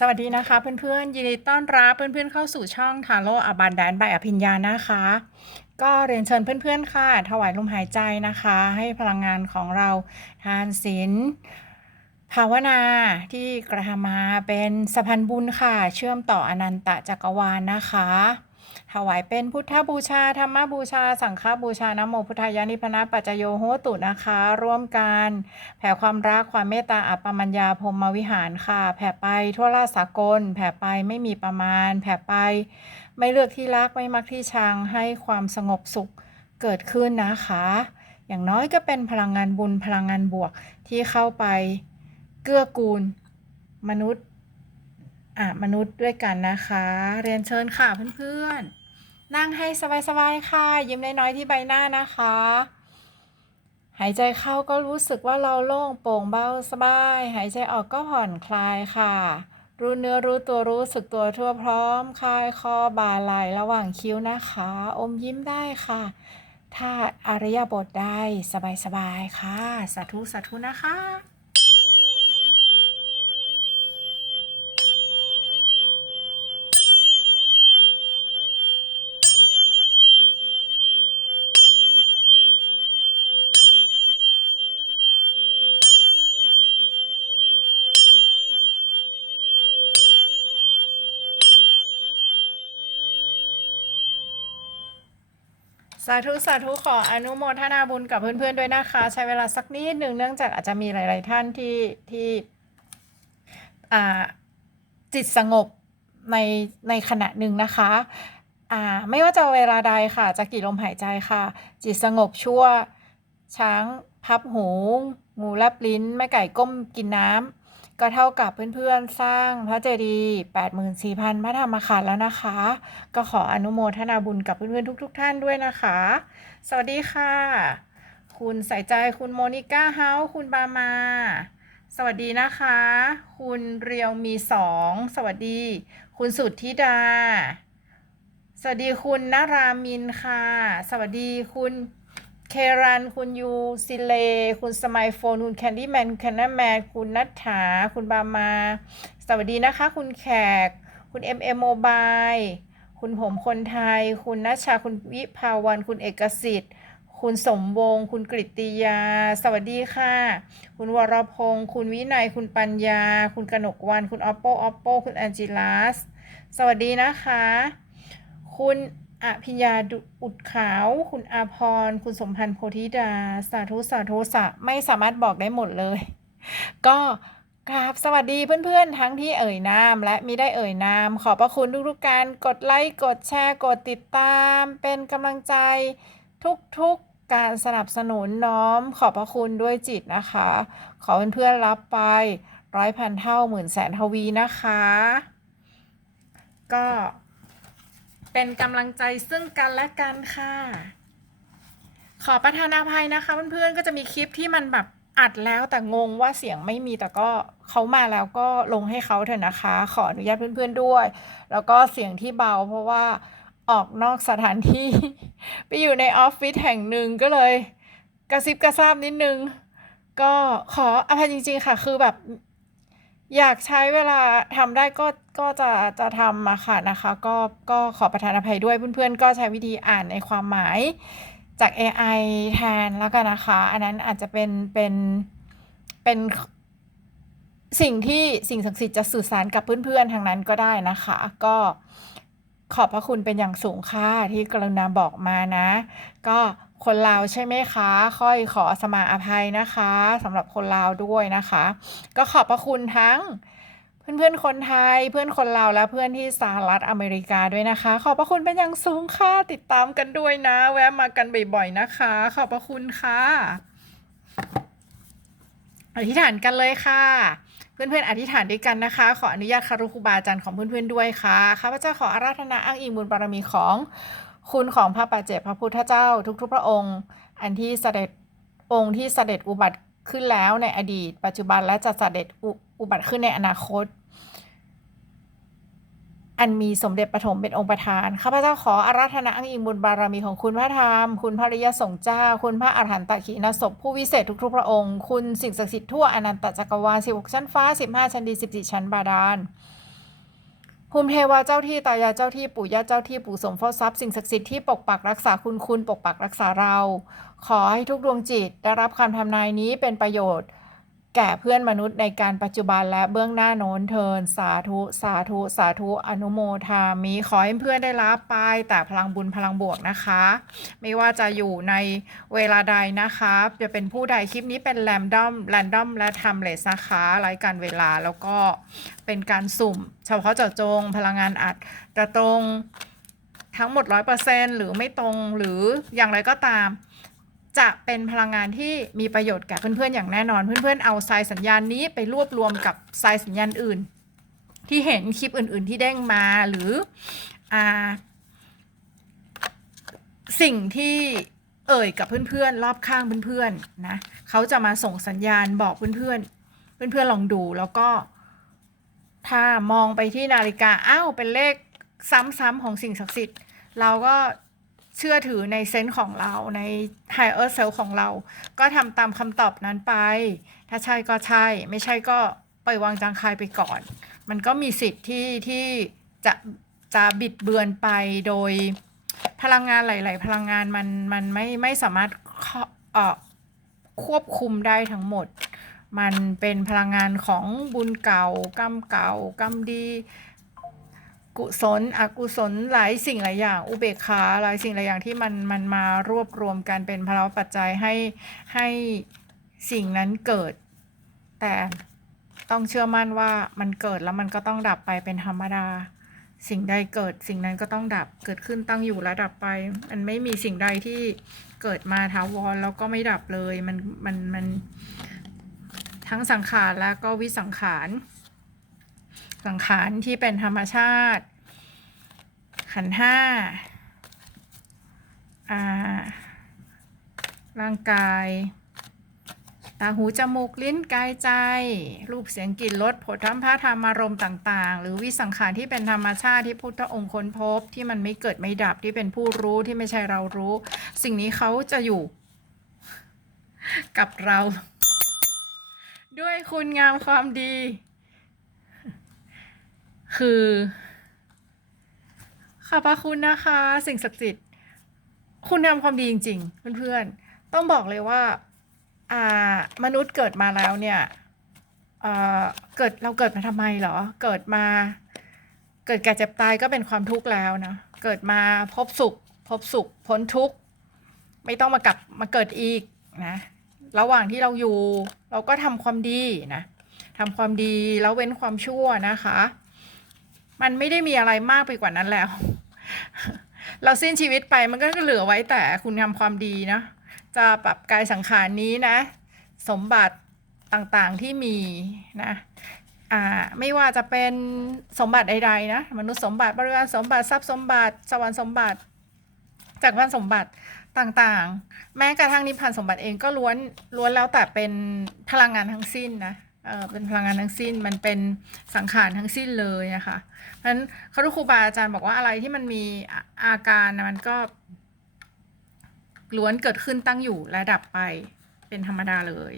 สวัสดีนะคะเพื่อนๆยินดีต้อนรับเพื่อนๆเข้าสู่ช่องทาโร่อบานแดนบอภิญญานะคะ ก็เรียนเชิญเพื่อนๆค่ะ ถวายลมหายใจนะคะ ให้พลังงานของเราทานศีลภาวนาที่กระทำมาเป็นสะพานบุญค่ะ เชื่อมต่ออนันตจักรวาลนะคะ วายเป็นพุทธบูชา ธรรมบูชา สังฆบูชานะโมพุทธายานิพนะปัจจโยโหตุนะคะ ร่วมกันแผ่ความรักความเมตตาอัปปมัญญาพรมวิหารค่ะ แผ่ไปทั่วราสากล แผ่ไปไม่มีประมาณ แผ่ไป ไม่เลือกที่รักไม่มักที่ชังให้ความสงบสุขเกิดขึ้นนะคะ อย่างน้อยก็เป็นพลังงานบุญพลังงานบวกที่เข้าไปเกื้อกูล มนุษย์อะมนุษย์ด้วยกันนะคะ เรียนเชิญค่ะเพื่อนๆ นั่งให้สบายๆค่ะ ยิ้มน้อยๆที่ใบหน้านะคะ หายใจเข้าก็รู้สึกว่าเราโล่งโปร่งเบาสบาย หายใจออกก็ผ่อนคลายค่ะ รู้เนื้อรู้ตัวรู้สึกตัวทั่วพร้อมคลายคอบ่าไหล่ระหว่างคิ้วนะคะ อมยิ้มได้ค่ะ ถ้าอารยบทได้สบายๆค่ะ สาธุสาธุนะคะ สาธุสาธุขออนุโมทนาบุญกับเพื่อนๆด้วยนะคะ ใช้เวลาสักนิดหนึ่งเนื่องจากอาจจะมีหลาย ๆ ท่านที่ที่อ่าจิตสงบในในขณะหนึ่งนะคะอ่าไม่ว่าจะเวลาใดค่ะจะกี่ลมหายใจค่ะ จิตสงบชั่ว ช้างพับหูงูแลบลิ้นแม่ไก่ก้มกินน้ำ ก็เท่ากับเพื่อนๆสร้างพระเจดีย์84,000 พระธรรมขันธ์แล้วนะคะ ก็ขออนุโมทนาบุญกับเพื่อนๆทุก ๆ ท่านด้วยนะคะ สวัสดีค่ะ คุณใส่ใจคุณโมนิก้าเฮาคุณบามา สวัสดีนะคะ คุณเรียวมีสองสวัสดี คุณสุทธิดา สวัสดีคุณนารามินค่ะ สวัสดีคุณ เครัน คุณยูซิเล คุณสมัยโฟน คุณแคนดี้แมนแคนนาแมน คุณนัทธาคุณบามา สวัสดีนะคะ คุณแขก คุณ MM Mobile คุณผมคนไทย คุณนัชชา คุณวิภาวัน คุณเอกสิทธิ์ คุณสมวง คุณกฤติยา สวัสดีค่ะ คุณวรพงศ์คุณวินัย คุณปัญญา คุณกนกวัน คุณออปโปออปโปคุณแอนจิลัส สวัสดีนะคะ คุณ อภิญญาดุอุดขาว คุณอาพร คุณสมพันธ์โพธิดา สาธุสาธุสะไม่สามารถบอกได้หมดเลย ก็กราบสวัสดีเพื่อนๆ ทั้งที่เอ่ยนามและมิได้เอ่ยนาม ขอบพระคุณทุกๆการกดไลค์กดแชร์กดติดตาม เป็นกำลังใจทุกๆการสนับสนุนน้อมขอบพระคุณด้วยจิตนะคะ ขอเพื่อนๆรับไปร้อยพันเท่าหมื่นแสนทวีนะคะ ก็ เป็นกำลังใจซึ่งกันและกันค่ะ ขอประทานอภัยนะคะเพื่อนๆก็จะมีคลิปที่มันแบบอัดแล้วแต่งงว่าเสียงไม่มีแต่ก็เขามาแล้วก็ลงให้เขาเถอะนะคะ ขออนุญาตเพื่อนๆด้วย แล้วก็เสียงที่เบาเพราะว่าออกนอกสถานที่ ไปอยู่ในออฟฟิศแห่งหนึ่งก็เลย กระซิบกระซาบนิดนึง ก็ขออภัยจริงๆค่ะ คือแบบ อยากใช้เวลาทำได้ก็ ก็จะจะทำมาค่ะนะคะ ก็ก็ขอประทานอภัยด้วยเพื่อนๆ ก็ใช้วิธีอ่านในความหมายจาก AI แทนแล้วกันนะคะ อันนั้นอาจจะเป็นเป็นเป็นสิ่งที่สิ่งศักดิ์สิทธิ์จะสื่อสารกับเพื่อนๆทางนั้นก็ได้นะคะ ก็ขอบพระคุณเป็นอย่างสูงค่ะที่กรุณาบอกมานะ ก็คนลาวใช่ไหมคะ ค่อยขอสมาอภัยนะคะสำหรับคนลาวด้วยนะคะ ก็ขอบพระคุณทั้ง เพื่อนๆ คนไทย เพื่อนคนลาวและเพื่อนที่สหรัฐอเมริกาด้วยนะคะ ขอบพระคุณเป็นอย่างสูงค่ะ ติดตามกันด้วยนะ แวะมากันบ่อยๆนะคะ ขอบพระคุณค่ะอธิษฐานกันเลยค่ะ เพื่อนๆ อธิษฐานด้วยกันนะคะ ขออนุญาตคารุครูบาอาจารย์ของเพื่อนๆด้วยค่ะข้าพเจ้าขออาราธนาอ้างอิงบุญบารมีของ คุณของพระปัจเจกพระพุทธเจ้า ทุกๆ พระองค์ อันที่เสด็จองค์ที่เสด็จอุบัติขึ้นแล้วในอดีต ปัจจุบันและจะเสด็จออุบัติขึ้นในอนาคต อันมีสมเด็จปฐมเป็นองค์ประธาน ข้าพเจ้าขออาราธนาอ้างอิงบุญบารมีของคุณพระธรรม คุณพระริยสงฆ์เจ้า คุณพระอรหันตขีณศพผู้วิเศษทุกๆพระองค์ คุณสิ่งศักดิ์สิทธิ์ทั่วอนันตจักรวาล16ชั้นฟ้า15ชั้นดี14ชั้นบาดาลภูมิเทวาเจ้าที่ตายายเจ้าที่ปู่ย่าเจ้าที่ปู่สมเฝ้าทรัพย์สิ่งศักดิ์สิทธิ์ที่ปกปักรักษาคุณคุณปกปักรักษาเรา ขอให้ทุกดวงจิตได้รับคำทำนายนี้เป็นประโยชน์ แก่เพื่อนมนุษย์ในการปัจจุบันและเบื้องหน้าโน้นเทิน สาธุ สาธุ สาธุ อนุโมทามิขอให้เพื่อนได้รับไปแต่พลังบุญพลังบวกนะคะ ไม่ว่าจะอยู่ในเวลาใดนะคะ จะเป็นผู้ใดคลิปนี้เป็นแรนดอมแรนดอมและทำเลสนะคะไร้การเวลาแล้วก็เป็นการสุ่ม เฉพาะเจาะจง พลังงานอัดจะตรงทั้งหมด 100%หรือไม่ตรงหรืออย่างไรก็ตาม จะเป็นพลังงานที่มีประโยชน์แก่เพื่อนๆอย่างแน่นอน เพื่อนๆเอาสายสัญญาณนี้ไปรวบรวมกับสายสัญญาณอื่น ที่เห็นคลิปอื่น ๆ ที่เด้งมาหรืออ่าสิ่งที่เอ่ยกับเพื่อนๆรอบข้างเพื่อนๆนะเขาจะมาส่งสัญญาณบอกเพื่อนๆ เพื่อนๆลองดูแล้วก็ ถ้ามองไปที่นาฬิกาอ้าวเป็นเลขซ้ำๆของสิ่งศักดิ์สิทธิ์เราก็ เชื่อถือในเซนส์ของเราใน higher self ของเรา ก็ทำตามคำตอบนั้นไป ถ้าใช่ก็ใช่ ไม่ใช่ก็ปล่อยวางจางคายไปก่อน มันก็มีสิทธิ์ที่ที่จะจะบิดเบือนไปโดยพลังงานหลาย ๆ พลังงานมันมันไม่ไม่สามารถเอ่อควบคุมได้ทั้งหมด มันเป็นพลังงานของบุญเก่ากรรมเก่ากรรมดี กุศล อกุศลหลายสิ่งหลายอย่าง อุเบกขาหลายสิ่งหลายอย่างที่มันมันมารวบรวมกันเป็นพลปัจจัยให้ให้สิ่งนั้นเกิด แต่ต้องเชื่อมั่นว่ามันเกิดแล้วมันก็ต้องดับไปเป็นธรรมดา สิ่งใดเกิดสิ่งนั้นก็ต้องดับเกิดขึ้นตั้งอยู่และดับไป มันไม่มีสิ่งใดที่เกิดมาถาวรแล้วก็ไม่ดับเลยมันมันมันทั้งสังขารและก็วิสังขาร สังขารที่เป็นธรรมชาติ ขันธ์ห้าอ่าร่างกาย ตาหูจมูกลิ้นกายใจ รูปเสียงกลิ่นรสผลธรรมพระธรรมารมณ์ต่าง ๆ หรือวิสังขารที่เป็นธรรมชาติที่พุทธองค์ค้นพบที่มันไม่เกิดไม่ดับที่เป็นผู้รู้ที่ไม่ใช่เรารู้ สิ่งนี้เขาจะอยู่ กับเรา ด้วยคุณงามความดี คือขอบพระคุณนะคะ สิ่งศักดิ์สิทธิ์ คุณงามความดีจริง ๆ เพื่อนๆ ต้องบอกเลยว่า อ่ามนุษย์เกิดมาแล้วเนี่ยเอ่อเกิดเราเกิดมาทำไมเหรอ เกิดมา เกิดแก่เจ็บตายก็เป็นความทุกข์แล้วนะ เกิดมาพบสุข พบสุขพ้นทุกข์ ไม่ต้องมากลับมาเกิดอีกนะ ระหว่างที่เราอยู่ เราก็ทำความดีนะทำความดีแล้วเว้นความชั่วนะคะ มันไม่ได้มีอะไรมากไปกว่านั้นแล้ว เราสิ้นชีวิตไปมันก็เหลือไว้แต่คุณทำความดีนะจะปรับกายสังขารนี้นะ สมบัติต่างๆที่มีนะอ่าไม่ว่าจะเป็นสมบัติใดๆนะมนุษย์สมบัติบริวารสมบัติทรัพย์สมบัติ สวรรค์สมบัติจากรพันสมบัติต่างๆ แม้กระทั่งนิพพานสมบัติเองก็ล้วนล้วนแล้วแต่เป็นพลังงานทั้งสิ้นนะ เออเป็นพลังงานทั้งสิ้นมันเป็นสังขารทั้งสิ้นเลยนะคะเพราะฉะนั้นครูครูบาอาจารย์บอกว่าอะไรที่มันมีอาการมันก็ล้วนเกิดขึ้นตั้งอยู่และดับไปเป็นธรรมดาเลย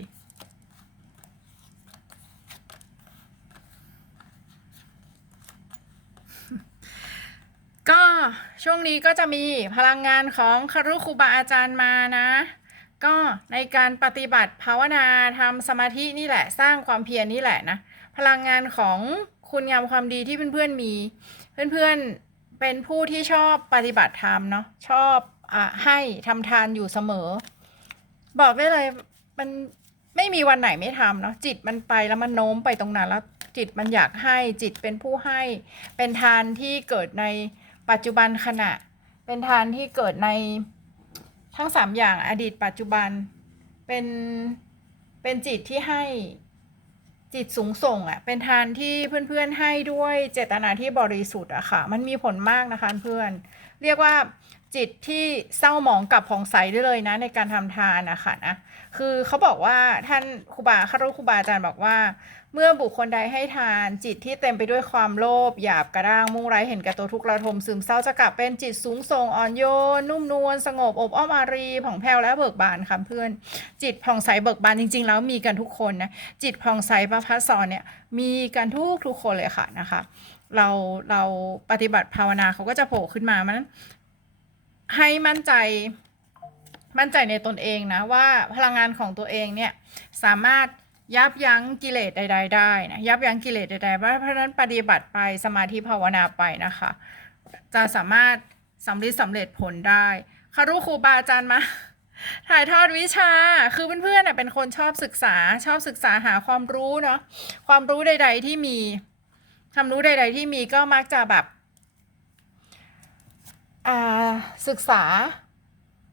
ก็ช่วงนี้ก็จะมีพลังงานของคารุครูบาอาจารย์มานะ ก็ในการปฏิบัติภาวนาทำสมาธินี่แหละสร้างความเพียรนี่แหละนะ พลังงานของคุณงามความดีที่เพื่อนๆมี เพื่อนๆเป็นผู้ที่ชอบปฏิบัติธรรมเนาะชอบอให้ทำทานอยู่เสมอ บอกได้เลยมันไม่มีวันไหนไม่ทำเนาะจิตมันไปแล้วมันโน้มไปตรงนั้นแล้วจิตมันอยากให้จิตเป็นผู้ให้เป็นทานที่เกิดในปัจจุบันขณะ เป็นทานที่เกิดใน ทั้งสามอย่างอดีตปัจจุบันเป็นเป็นจิตที่ให้จิตสูงส่งอะ่ะ เป็นทานที่เพื่อนๆให้ด้วยเจตนาที่บริสุทธิ์อะค่ะ มันมีผลมากนะคะเพื่อน เรียกว่า จิตที่เศร้าหมองกับผ่องใสได้เลยนะ ในการทำทานนะคะนะคือเขาบอกว่าท่านครูบาคารุครูบาอาจารย์บอกว่า เมื่อบุคคลใดให้ทานจิตที่เต็มไปด้วยความโลภหยาบกระด้างมุ่งร้ายเห็นแก่ตัวทุกข์ระทมซึมเศร้าจะกลับเป็นจิตสูงส่งอ่อนโยน นุ่มนวลสงบอบอ้อมอารีผ่องแผ้วและเบิกบานค่ะเพื่อน จิตผ่องใสเบิกบานจริง ๆ แล้วมีกันทุกคนนะจิตผ่องใสประพัสสอนเนี่ยมีกันทุกทุกคนเลยค่ะนะคะเราเราปฏิบัติภาวนาเขาก็จะโผล่ขึ้นมามัน ให้มั่นใจมั่นใจในตนเองนะว่าพลังงานของตัวเองเนี่ยสามารถยับยั้งกิเลสใด ๆ ได้นะยับยั้งกิเลสใดๆเพราะฉะนั้นปฏิบัติไปสมาธิภาวนาไปนะคะ จะสามารถสำเร็จสำเร็จผลได้คารุครูบาอาจารย์มาถ่ายทอดวิชา คือเพื่อนๆเป็นคนชอบศึกษา ชอบศึกษาหาความรู้เนาะ ความรู้ใด ๆ ที่มี ความรู้ใด ๆ ที่มีก็มักจะแบบ ศึกษา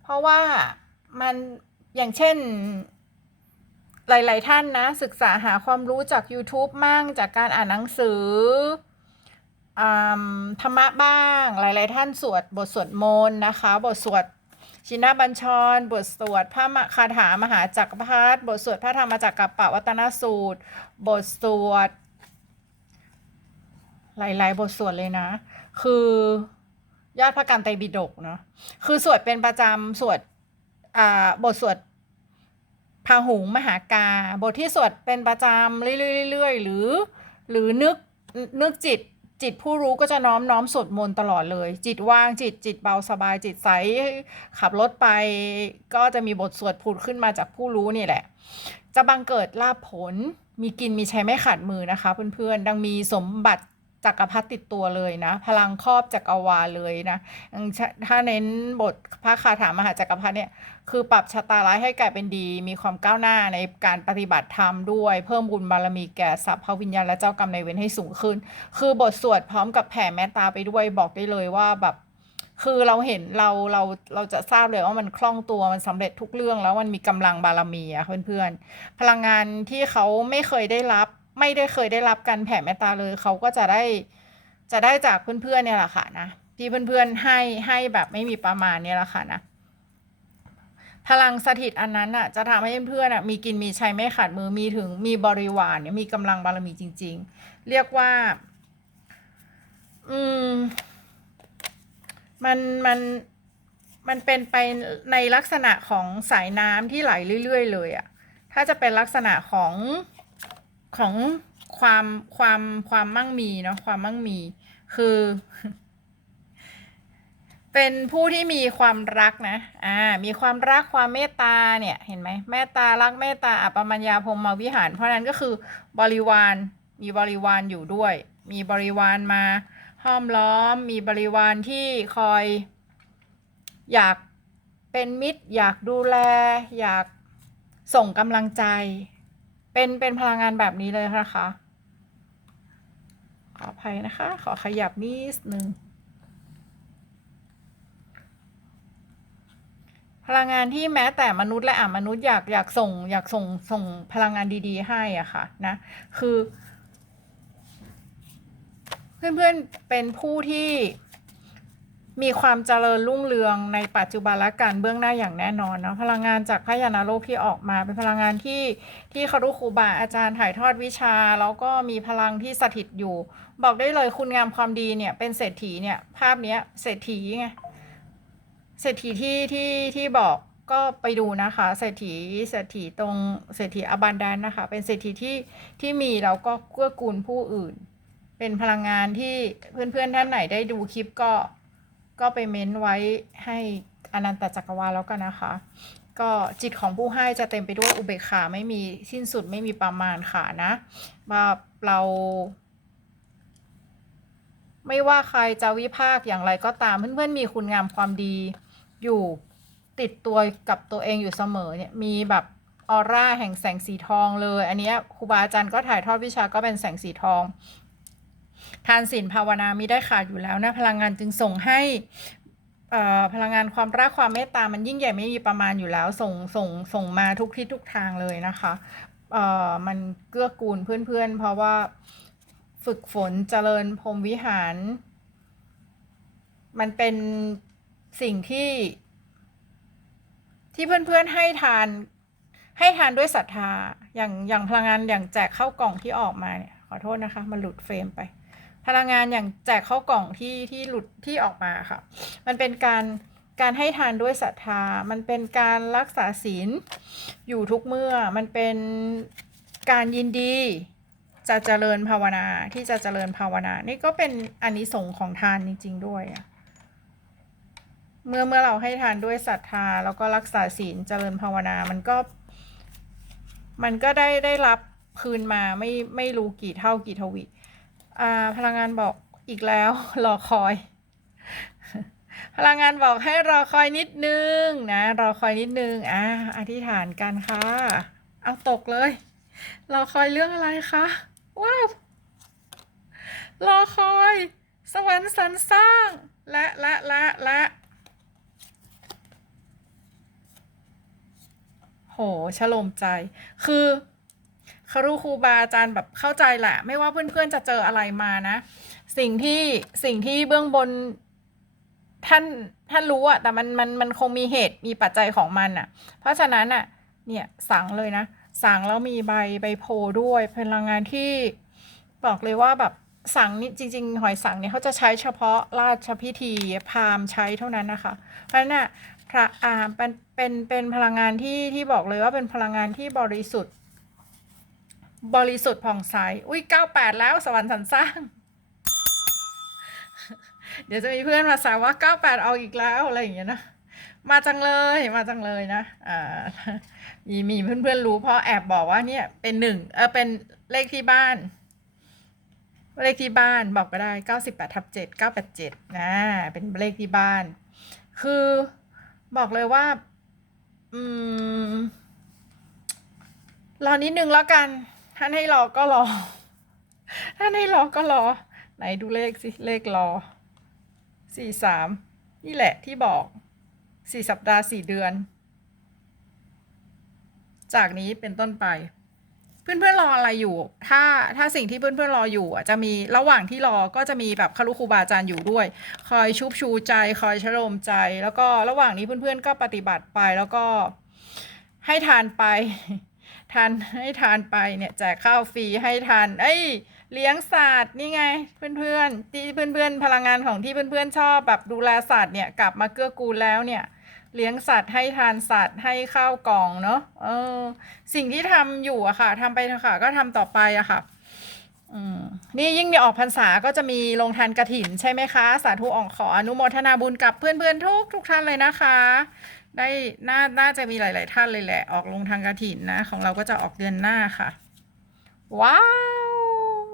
เพราะว่ามันอย่างเช่นหลาย ๆ ท่านนะ ศึกษาหาความรู้จาก YouTube มั่งจากการอ่านหนังสืออธรรมะบ้าง หลาย ๆ ท่านสวดบทสวดมนต์นะคะ บทสวดชินบัญชร บทสวดพระมคาถามหาจักรพรรดิบทสวดพระธรรมจักรกับปวัตนสูตร บทสวด หลาย ๆ บทสวดเลยนะ คือ ยอดพระกันไตรปิฎกเนาะคือสวดเป็นประจำสวดอ่าบทสวดพาหุงมหากา บทที่สวดเป็นประจำเรื่อยๆๆหรือ หรือนึกนึกจิตจิตผู้รู้ก็จะน้อมน้อมสวดมนต์ตลอดเลย จิตว่างจิตจิตเบาสบายจิตใสขับรถไป ก็จะมีบทสวดผุดขึ้นมาจากผู้รู้นี่แหละ จะบังเกิดลาภผลมีกินมีใช้ไม่ขาดมือนะคะเพื่อนๆดังมีสมบัติ จักรพรรดิติดตัวเลยนะ พลังครอบจักรวาลเลยนะถ้าเน้นบทพระคาถามหาจักรพรรดิเนี่ยคือปรับชะตาร้ายให้กลายเป็นดี มีความก้าวหน้าในการปฏิบัติธรรมด้วย เพิ่มบุญบารมีแก่สัพพวิญญาณและเจ้ากรรมในายเวรให้สูงขึ้น คือบทสวดพร้อมกับแผ่เมตตาไปด้วยบอกได้เลยว่าแบบคือเราเห็นเราเราเราจะทราบเลยว่ามันคล่องตัวมันสำเร็จทุกเรื่องแล้วมันมีกำลังบารมีอะเพื่อนๆพลังงานที่เขาไม่เคยได้รับ ไม่ได้เคยได้รับการแผ่เมตตาเลยเขาก็จะได้จะได้จากเพื่อนๆเนี่ยแหละค่ะนะที่เพื่อนๆให้ให้แบบไม่มีประมาณเนี่ยแหละค่ะนะพลังสถิตอันนั้นอะจะทำให้เพื่อนๆอะมีกินมีใช้ไม่ขาดมือมีถึงมีบริวารเนี่ยมีกำลังบารมีจริง ๆ เรียกว่า อืม มันมันมันเป็นไปในลักษณะของสายน้ำที่ไหลเรื่อย ๆ เลยอะ่ะ ถ้าจะเป็นลักษณะของ ของความความความมั่งมีเนาะความมั่งมีคือ เป็นผู้ที่มีความรักนะอ่ามีความรักความเมตตาเนี่ยเห็นไหมเมตตารักเมตตาอัปมัญญาพรหมวิหาร เพราะนั้นก็คือบริวารมีบริวารอยู่ด้วย มีบริวารมาห้อมล้อม มีบริวารที่คอย อยากเป็นมิตร อยากดูแล อยากส่งกำลังใจ เป็นเป็นพลังงานแบบนี้เลยนะคะ ขออภัยนะคะ ขอขยับนิดนึงพลังงานที่แม้แต่มนุษย์และอมนุษย์อยากอยากส่ง อยากส่งส่งพลังงานดีๆ ให้อะค่ะนะ คือ เพื่อนๆเป็นผู้ที่ มีความเจริญรุ่งเรืองในปัจจุบันและการเบื้องหน้าอย่างแน่นอนเนาะพลังงานจากพยานาโลกที่ออกมาเป็นพลังงานที่ที่คารุครูบาอาจารย์ถ่ายทอดวิชา แล้วก็มีพลังที่สถิตอยู่ บอกได้เลยคุณงามความดีเนี่ยเป็นเศรษฐีเนี่ยภาพเนี้ยเศรษฐีไงเศรษฐีที่ที่ที่บอกก็ไปดูนะคะเศรษฐีเศรษฐีตรงเศรษฐีอบันดานนะคะ เป็นเศรษฐีที่ที่มีแล้วก็เกื้อกูลผู้อื่น เป็นพลังงานที่เพื่อนๆท่านไหนได้ดูคลิปก็ ก็ไปเม้นไว้ให้อนันตจักรวาลแล้วกันนะคะ ก็จิตของผู้ให้จะเต็มไปด้วยอุเบกขาไม่มีสิ้นสุดไม่มีประมาณค่ะนะว่าเราไม่ว่าใครจะวิพากษ์อย่างไรก็ตามเพื่อนๆมีคุณงามความดีอยู่ติดตัวกับตัวเองอยู่เสมอเนี่ยมีแบบออร่าแห่งแสงสีทองเลย อันนี้ครูบาอาจารย์ก็ถ่ายทอดวิชาก็เป็นแสงสีทอง ทานศีลภาวนามิได้ขาดอยู่แล้วนะพลังงานจึงส่งให้พลังงานความรักความเมตตามันยิ่งใหญ่ไม่มีประมาณอยู่แล้ว ส่งส่งส่งมาทุกทิศทุกทางเลยนะคะเอ่อมันเกื้อกูลเพื่อนๆ เพราะว่าฝึกฝนเจริญพรมวิหาร มันเป็นสิ่งที่ ที่เพื่อนๆให้ทานให้ทานด้วยศรัทธาอย่างอย่างพลังงานอย่างแจกเข้าวกล่องที่ออกมาเนี่ยขอโทษนะคะ มันหลุดเฟรมไป พลังงานอย่างแจกเข้าวกล่องที่ที่หลุดที่ออกมาค่ะ มันเป็นการการให้ทานด้วยศรัทธา มันเป็นการรักษาศีลอยู่ทุกเมื่อ มันเป็นการยินดี จะเจริญภาวนาที่จะเจริญภาวนา นี่ก็เป็นอานิสงส์ของทานจริง ๆ ด้วยอะเมื่อเมื่อเราให้ทานด้วยศรัทธา แล้วก็รักษาศีลเจริญภาวนา มันก็ มันก็ได้ได้รับคืนมาไม่ไม่รู้กี่เท่ากี่ทวี อ่าพลังงานบอกอีกแล้วรอคอย พลังงานบอกให้รอคอยนิดนึงนะรอคอยนิดนึงอะอธิษฐานกันค่ะ เอาตกเลย รอคอยเรื่องอะไรคะว้าวรอคอย สวรรค์สรรสร้าง และและและและโหชโลมใจคือ ครุครูบาอาจารย์แบบเข้าใจแหละ ไม่ว่าเพื่อนๆจะเจออะไรมานะ สิ่งที่สิ่งที่เบื้องบนท่านท่านรู้อะแต่มันมันมันคงมีเหตุมีปัจจัยของมันอะเพราะฉะนั้นอะเนี่ยสั่งเลยนะ สั่งแล้วมีใบใบโพด้วยพลังงานที่บอกเลยว่าแบบสั่งนี่จริง ๆ หอยสั่งเนี่ยเขาจะใช้เฉพาะราชพิธีพราหมณ์ใช้เท่านั้นนะคะ เพราะนั้นน่ะพระอ่าเป็นเป็นเป็นพลังงานที่ที่บอกเลยว่าเป็นพลังงานที่บริสุทธิ์ บริสุทธิ์ผ่องใส อุ้ยเก้าแปดแล้วสวรรค์สรรสร้าง เดี๋ยวจะมีเพื่อนมาสาวว่าเก้าแปดเอาอีกแล้วอะไรอย่างเงี้ยนะ มาจังเลยมาจังเลยนะ อ่า มีมีเพื่อนๆรู้เพราะแอบบอกว่าเนี่ยเป็นหนึ่งเออเป็นเลขที่บ้าน เลขที่บ้านบอกก็ได้เก้าสิบแปดทับเจ็ดเก้าแปดเจ็ดนะเป็นเลขที่บ้าน คือบอกเลยว่า อืมรอนิดนึงแล้วกัน ท่านให้รอก็รอ ท่านให้รอก็รอ ไหนดูเลขสิ เลขรอสี่สามนี่แหละที่บอกสี่สัปดาห์สี่เดือน จากนี้เป็นต้นไป เพื่อนๆรออะไรอยู่ ถ้าถ้าสิ่งที่เพื่อนๆรออยู่จะมีระหว่างที่รอก็จะมีแบบคารุครูบาอาจารย์อยู่ด้วย คอยชุบชูใจ คอยชโลมใจ แล้วก็ระหว่างนี้เพื่อนๆก็ปฏิบัติไปแล้วก็ให้ทานไป ทานให้ทานไปเนี่ยแจกข้าวฟรีให้ทานเอ้ยเลี้ยงสัตว์นี่ไง เพื่อนๆที่เพื่อนๆพลังงานของที่เพื่อนๆชอบแบบดูแลสัตว์เนี่ยกลับมาเกื้อกูลแล้วเนี่ยเลี้ยงสัตว์ให้ทานสัตว์ให้ข้าวกล่องเนาะเออ สิ่งที่ทำอยู่อะค่ะทำไปเถอะค่ะ ก็ทำต่อไปอะค่ะนี่ยิ่งเนี่ยออกพรรษาก็จะมีลงทานกระถินใช่ไหมคะ สาธุออกขออนุโมทนาบุญกับเพื่อนๆทุกทุกท่านเลยนะคะ ได้น่าน่าจะมีหลาย ๆ ท่านเลยแหละ ออกลงทานกระถินนะ ของเราก็จะออกเดือนหน้าค่ะ ว้าว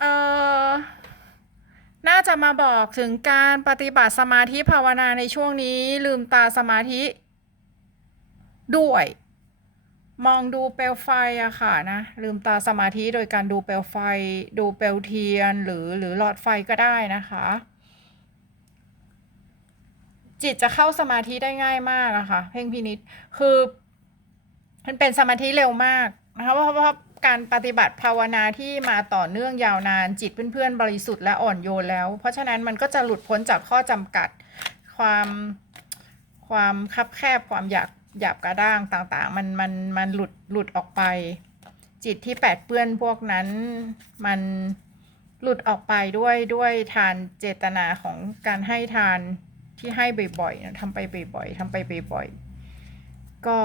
เออน่าจะมาบอกถึงการปฏิบัติสมาธิภาวนาในช่วงนี้ลืมตาสมาธิ ด้วย มองดูเปลวไฟอะค่ะนะลืมตาสมาธิโดยการดูเปลวไฟ ดูเปลวเทียนหรือหรือหลอดไฟก็ได้นะคะ จิตจะเข้าสมาธิได้ง่ายมากอะค่ะ เพ่งพินิษคือมันเป็นสมาธิเร็วมากนะคะเพราะเพราะการปฏิบัติภาวนาที่มาต่อเนื่องยาวนานจิตเพื่อนๆ บริสุทธิ์และอ่อนโยนแล้ว เพราะฉะนั้นมันก็จะหลุดพ้นจากข้อจำกัดความความคับแคบความอยากหยาบกระด้างต่างๆ มันมันมันหลุดหลุดออกไป จิตที่แปดเปื้อนพวกนั้นมันหลุดออกไปด้วยด้วยทานเจตนาของการให้ทาน ที่ให้บ่อยๆนะทำไปบ่อยๆทำไปบ่อยๆ ก็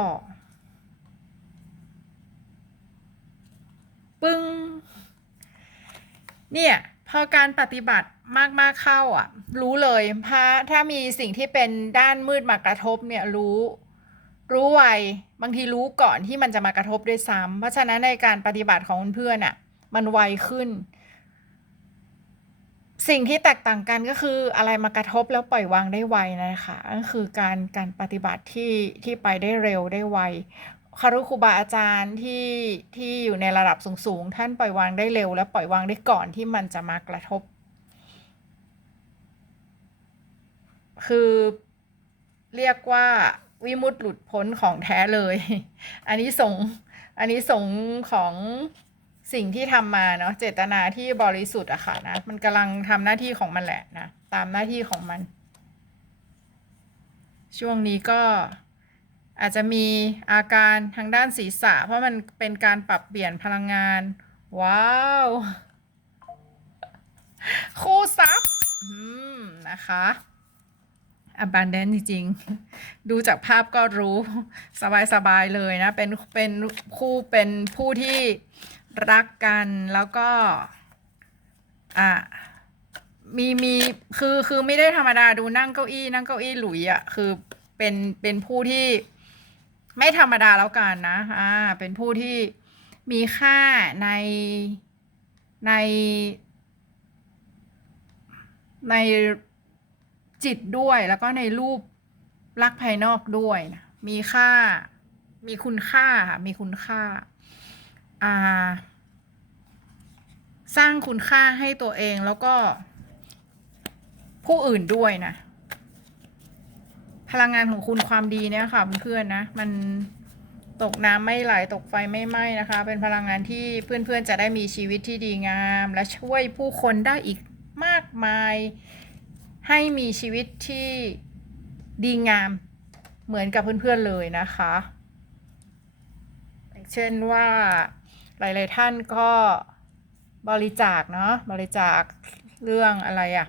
ปึ้ง เนี่ยพอการปฏิบัติมากๆเข้าอะ รู้เลยพาถ้ามีสิ่งที่เป็นด้านมืดมากระทบเนี่ยรู้ รู้ไวบางทีรู้ก่อนที่มันจะมากระทบด้วยซ้ำเพราะฉะนั้นในการปฏิบัติของเพื่อนอะ มันไวขึ้น สิ่งที่แตกต่างกันก็คืออะไรมากระทบแล้วปล่อยวางได้ไวนะคะก็คือการการปฏิบัติที่ที่ไปได้เร็วได้ไวคารุครูบาอาจารย์ที่ที่อยู่ในระดับสูงๆ ท่านปล่อยวางได้เร็ว และปล่อยวางได้ก่อนที่มันจะมากระทบ คือเรียกว่าวิมุตติหลุดพ้นของแท้เลย อันนี้สงอันนี้สงของ สิ่งที่ทำมาเนาะเจตนาที่บริสุทธิ์อะค่ะนะมันกำลังทำหน้าที่ของมันแหละนะตามหน้าที่ของมัน ช่วงนี้ก็อาจจะมีอาการทางด้านศีรษะ เพราะมันเป็นการปรับเปลี่ยนพลังงาน ว้าว คู่ซับนะคะ abundant จริงๆ ดูจากภาพก็รู้สบายๆเลยนะ เป็นเป็นคู่เป็นผู้ที่ รักกันแล้วก็ อะมีมีคือคือไม่ได้ธรรมดาดูนั่งเก้าอี้นั่งเก้าอี้หลุยอะ่ะคือเป็นเป็นผู้ที่ไม่ธรรมดาแล้วกันนะอ่าเป็นผู้ที่มีค่าในในในจิตด้วยแล้วก็ในรูปลักษณ์ภายนอกด้วยนะมีค่า มีคุณค่าค่ะมีคุณค่าอ่า สร้างคุณค่าให้ตัวเองแล้วก็ ผู้อื่นด้วยนะ พลังงานของคุณความดีเนี่ยค่ะเพื่อนๆนะ มันตกน้ำไม่ไหลตกไฟไม่ไหม้นะคะ เป็นพลังงานที่เพื่อนๆจะได้มีชีวิตที่ดีงาม และช่วยผู้คนได้อีกมากมาย ให้มีชีวิตที่ดีงามเหมือนกับเพื่อนๆเลยนะคะ เช่นว่า หลาย ๆ ท่านก็บริจาคเนาะบริจาคเรื่องอะไรอะ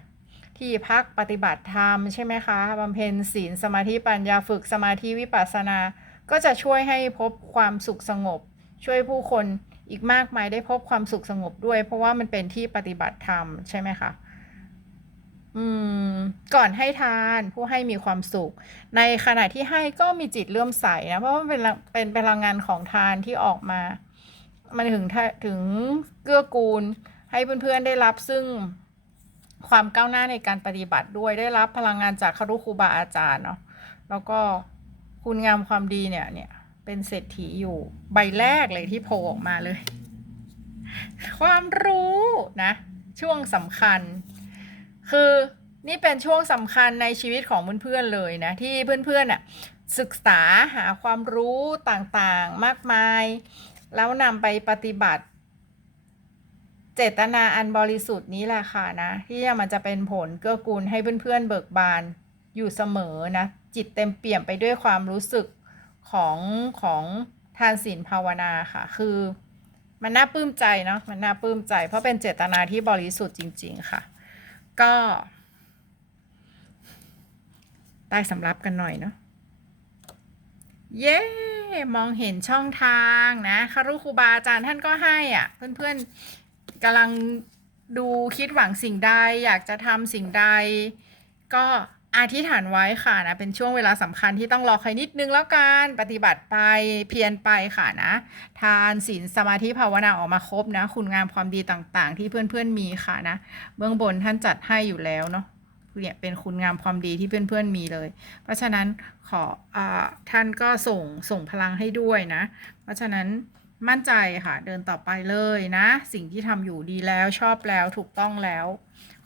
ที่พักปฏิบัติธรรมใช่ไหมคะบำเพ็ญศีลสมาธิปัญญาฝึกสมาธิวิปัสสนา ก็จะช่วยให้พบความสุขสงบ ช่วยผู้คนอีกมากมายได้พบความสุขสงบด้วย เพราะว่ามันเป็นที่ปฏิบัติธรรมใช่ไหมคะอืมก่อนให้ทานผู้ให้มีความสุข ในขณะที่ให้ก็มีจิตเลื่อมใสนะเพราะว่ามันเป็นเป็นพลังงานของทานที่ออกมา มันถึงถึงเกื้อกูลให้เพื่อนๆได้รับซึ่งความก้าวหน้าในการปฏิบัติด้วยได้รับพลังงานจากคารุครูบาอาจารย์เนาะแล้วก็คุณงามความดีเนี่ยเนี่ยเป็นเศรษฐีอยู่ใบแรกเลยที่โผล่ออกมาเลย ความรู้นะ ช่วงสำคัญ คือนี่เป็นช่วงสำคัญในชีวิตของเพื่อนๆเลยนะ ที่เพื่อนๆน่ะศึกษาหาความรู้ต่างๆมากมาย แล้วนำไปปฏิบัติ เจตนาอันบริสุทธิ์นี้แหละค่ะนะ ที่มันจะเป็นผลเกื้อกูลให้เพื่อนๆเบิกบานอยู่เสมอนะ จิตเต็มเปี่ยมไปด้วยความรู้สึกของของทานศีลภาวนาค่ะ คือ มันน่าปลื้มใจเนาะมันน่าปลื้มใจ เพราะเป็นเจตนาที่บริสุทธิ์จริง ๆ ค่ะ ก็ใต้สำรับกันหน่อยเนาะ เย้ มองเห็นช่องทางนะคารุครูบาอาจารย์ท่านก็ให้อะ เพื่อนๆกำลังดูคิดหวังสิ่งใด อยากจะทำสิ่งใด ก็อธิษฐานไว้ค่ะนะ เป็นช่วงเวลาสำคัญที่ต้องรอใครนิดนึงแล้วกันปฏิบัติไปเพียรไปค่ะนะ ทานศีลสมาธิภาวนาออกมาครบนะ คุณงามความดีต่างๆ ที่เพื่อนๆมีค่ะนะ เบื้องบนท่านจัดให้อยู่แล้วเนาะ เนี่ยเป็นคุณงามความดีที่เพื่อนๆมีเลย เพราะฉะนั้นขออท่านก็ส่งส่งพลังให้ด้วยนะ เพราะฉะนั้นมั่นใจค่ะเดินต่อไปเลยนะ สิ่งที่ทำอยู่ดีแล้วชอบแล้วถูกต้องแล้ว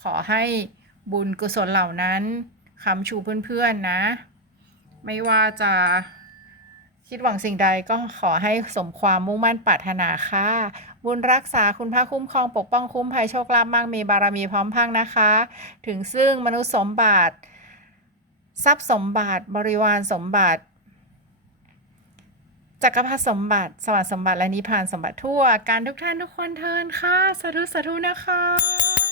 ขอให้บุญกุศลเหล่านั้นคำชูเพื่อนๆนะ ไม่ว่าจะคิดหวังสิ่งใดก็ขอให้สมความมุ่งมั่นปรารถนาค่ะบุญรักษาคุณพระคุ้มครองปกป้องคุ้มภัยโชคลาภมากมีบารมีพร้อมพังนะคะ ถึงซึ่งมนุษย์สมบัติ ทรัพย์สมบัติบริวารสมบัติจักรพรรดิสมบัติ สวัสดิ์สมบัติและนิพพานสมบัติทั่ว การทุกท่านทุกคนเทินค่ะสาธุสาธุนะคะ